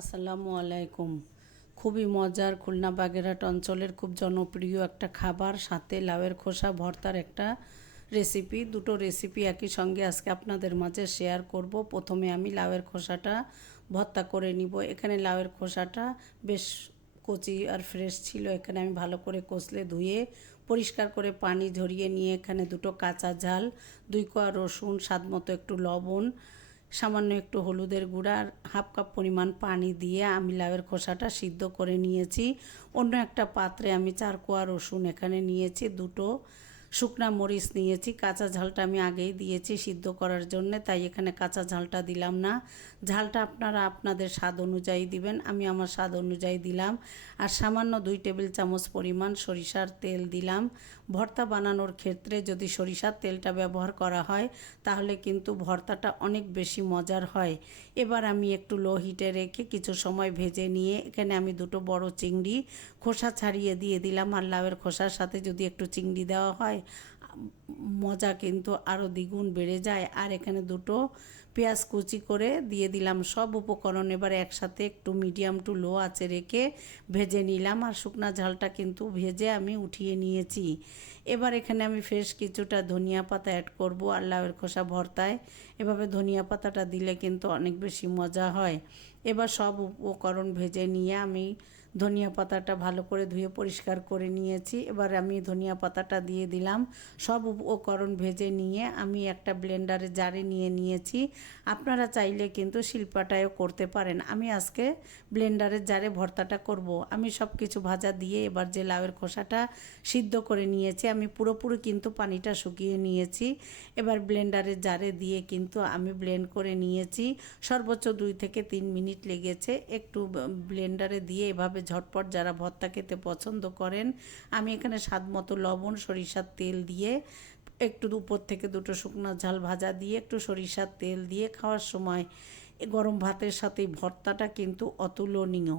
আসসালামু আলাইকুম। খুবই মজার খুলনা বাগেরহাট অঞ্চলের খুব জনপ্রিয় একটা খাবার, সাথে লাউয়ের খোসা, ভর্তার একটা রেসিপি দুটো রেসিপি একই সঙ্গে আজকে আপনাদের মাঝে শেয়ার করব। প্রথমে আমি লাউয়ের খোসাটা ভর্তা করে নিব। এখানে লাউয়ের খোসাটা বেশ কচি আর ফ্রেশ ছিল। এখানে আমি ভালো করে কষলে ধুয়ে, পরিষ্কার করে পানি ঝরিয়ে নিয়ে এখানে দুটো কাঁচা ঝাল, দুই কোয়া রসুন, স্বাদ মতো একটু লবণ সামান্য একটু হলুদের গুঁড়া আর হাফ কাপ পরিমাণ পানি দিয়ে আমি লাউয়ের খোসাটা সিদ্ধ করে নিয়েছি। অন্য একটা পাত্রে আমি চার কোয়া রসুন এখানে নিয়েছি, দুটো শুকনা মরিচ নিয়েছি, কাঁচা ঝালটা আমি আগেই দিয়েছি সিদ্ধ করার জন্য, তাই এখানে কাঁচা ঝালটা দিলাম না। ঝালটা আপনারা আপনাদের স্বাদ অনুযায়ী দিবেন, আমি আমার স্বাদ অনুযায়ী দিলাম। আর সামান্য দুই টেবিল চামচ পরিমাণ সরিষার তেল দিলাম। ভর্তা বানানোর ক্ষেত্রে যদি সরিষার তেলটা ব্যবহার করা হয়, তাহলে কিন্তু ভর্তাটা অনেক বেশি মজার হয়। এবার আমি একটু লো হিটে রেখে কিছু সময় ভেজে নিয়ে, এখানে আমি দুটো বড় চিংড়ি খোসা ছাড়িয়ে দিয়ে দিলাম। আর লাউয়ের খোসার সাথে যদি একটু চিংড়ি দেওয়া হয় মজা কিন্তু আরও দ্বিগুণ বেড়ে যায়। আর এখানে দুটো পেঁয়াজ কুচি করে দিয়ে দিলাম সব উপকরণ। এবার একসাথে একটু মিডিয়াম টু লো আছে রেখে ভেজে নিলাম। আর শুকনা ঝালটা কিন্তু ভেজে আমি উঠিয়ে নিয়েছি। এবার এখানে আমি ফ্রেশ কিছুটা ধনিয়া পাতা অ্যাড করব আর লাউয়ের খোসা ভর্তায়। এভাবে ধনিয়া পাতাটা দিলে কিন্তু অনেক বেশি মজা হয়। এবার সব উপকরণ ভেজে নিয়ে আমি ধনিয়া পাতাটা ভালো করে ধুয়ে পরিষ্কার করে নিয়েছি। এবার আমি ধনিয়া পাতাটা দিয়ে দিলাম। সব উপকরণ ভেজে নিয়ে আমি একটা ব্লেন্ডারে জারে নিয়ে নিয়েছি। আপনারা চাইলে কিন্তু শিল্পাটায়ও করতে পারেন। আমি আজকে ব্লেন্ডারের জারে ভর্তাটা করব। আমি সব কিছু ভাজা দিয়ে এবার যে লাউয়ের খোসাটা সিদ্ধ করে নিয়েছি, আমি পুরোপুরি কিন্তু পানিটা শুকিয়ে নিয়েছি। এবার ব্লেন্ডারের জারে দিয়ে কিন্তু আমি ব্লেন্ড করে নিয়েছি। সর্বোচ্চ দুই থেকে তিন মিনিট লেগেছে। একটু ব্লেন্ডারে দিয়ে এভাবে ঝটপট যারা ভর্তা খেতে পছন্দ করেন, আমি এখানে স্বাদ মতো লবণ, সরিষার তেল দিয়ে একটু উপর থেকে দুটো শুকনো ঝাল ভাজা দিয়ে একটু সরিষার তেল দিয়ে খাওয়ার সময় গরম ভাতের সাথে ভর্তাটা কিন্তু অতুলনীয়।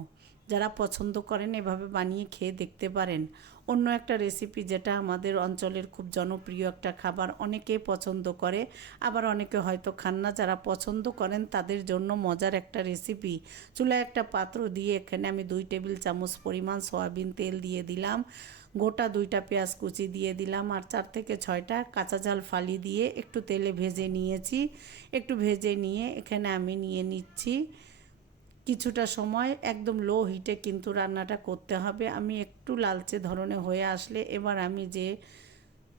যারা পছন্দ করেন এভাবে বানিয়ে খেয়ে দেখতে পারেন। অন্য একটা রেসিপি যেটা আমাদের অঞ্চলের খুব জনপ্রিয় একটা খাবার অনেকেই পছন্দ করে, আবার অনেকে হয়তো খান না। যারা পছন্দ করেন তাদের জন্য মজার একটা রেসিপি চুলায় একটা পাত্র দিয়ে এখানে আমি দুই টেবিল চামচ পরিমাণ সয়াবিন তেল দিয়ে দিলাম। গোটা দুইটা পেঁয়াজ কুচি দিয়ে দিলাম আর চার থেকে ছয়টা কাঁচা ঝাল ফালি দিয়ে একটু তেলে ভেজে নিয়েছি। একটু ভেজে নিয়ে এখানে আমি নিয়ে নিচ্ছি। কিছুটা সময় একদম লো হিটে কিন্তু রান্নাটা করতে হবে। আমি একটু লালচে ধরনের হয়ে আসলে এবার আমি যে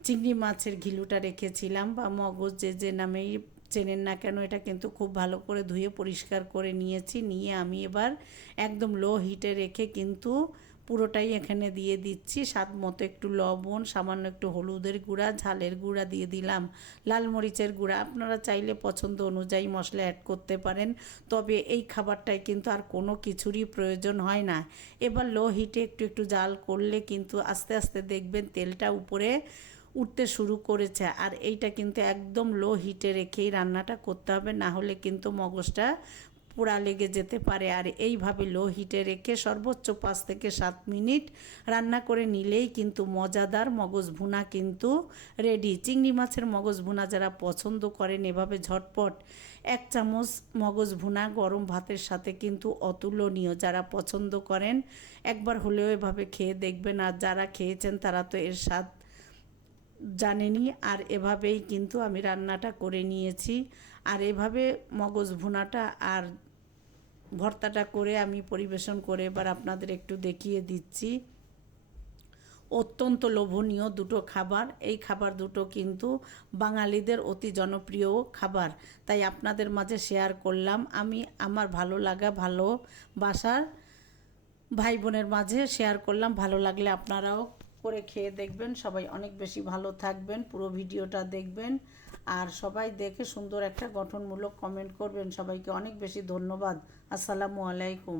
চিংড়ি মাছের ঘিলুটা রেখেছিলাম বা মগজ যে যে নামেই চেনেন না কেন এটা কিন্তু খুব ভালো করে ধুয়ে পরিষ্কার করে নিয়েছি। নিয়ে আমি এবার একদম লো হিটে রেখে কিন্তু পুরোটাই এখানে দিয়ে দিচ্ছি। স্বাদ মতো একটু লবণ, সামান্য একটু হলুদের গুঁড়া, ঝালের গুঁড়া দিয়ে দিলাম। লাল মরিচের গুঁড়া আপনারা চাইলে পছন্দ অনুযায়ী মশলা অ্যাড করতে পারেন। তবে এই খাবারটায় কিন্তু আর কোনো কিছুরই প্রয়োজন হয় না। এবার লো হিটে একটু একটু জাল করলে কিন্তু আস্তে আস্তে দেখবেন তেলটা উপরে উঠতে শুরু করেছে। আর এইটা কিন্তু একদম লো হিটে রেখেই রান্নাটা করতে হবে। না হলে কিন্তু মগজটা পোড়া লেগে যেতে পারে। আর এইভাবে লো হিটে রেখে সর্বোচ্চ পাঁচ থেকে সাত মিনিট রান্না করে নিলেই কিন্তু মজাদার মগজ ভুনা কিন্তু রেডি। চিংড়ি মাছের মগজ ভুনা যারা পছন্দ করেন এভাবে ঝটপট এক চামচ মগজ ভুনা গরম ভাতের সাথে কিন্তু অতুলনীয়। যারা পছন্দ করেন একবার হলেও এভাবে খেয়ে দেখবেন। আর যারা খেয়েছেন তারা তো এর স্বাদ জানেনি আর এভাবেই কিন্তু আমি রান্নাটা করে নিয়েছি। আর এভাবে মগজ ভুনাটা আর ভর্তাটা করে আমি পরিবেশন করে এবার আপনাদের একটু দেখিয়ে দিচ্ছি। অত্যন্ত লোভনীয় দুটো খাবার। এই খাবার দুটো কিন্তু বাঙালিদের অতি জনপ্রিয় খাবার। তাই আপনাদের মাঝে শেয়ার করলাম। আমি, আমার ভালো লাগা, ভালো বাসার ভাই বোনের মাঝে শেয়ার করলাম। ভালো লাগলে আপনারাও করে খেয়ে দেখবেন। সবাই অনেক বেশি ভালো থাকবেন, পুরো ভিডিওটা দেখবেন। আর সবাই দেখে সুন্দর একটা গঠনমূলক কমেন্ট করবেন। সবাইকে অনেক বেশি ধন্যবাদ। আসসালামু আলাইকুম।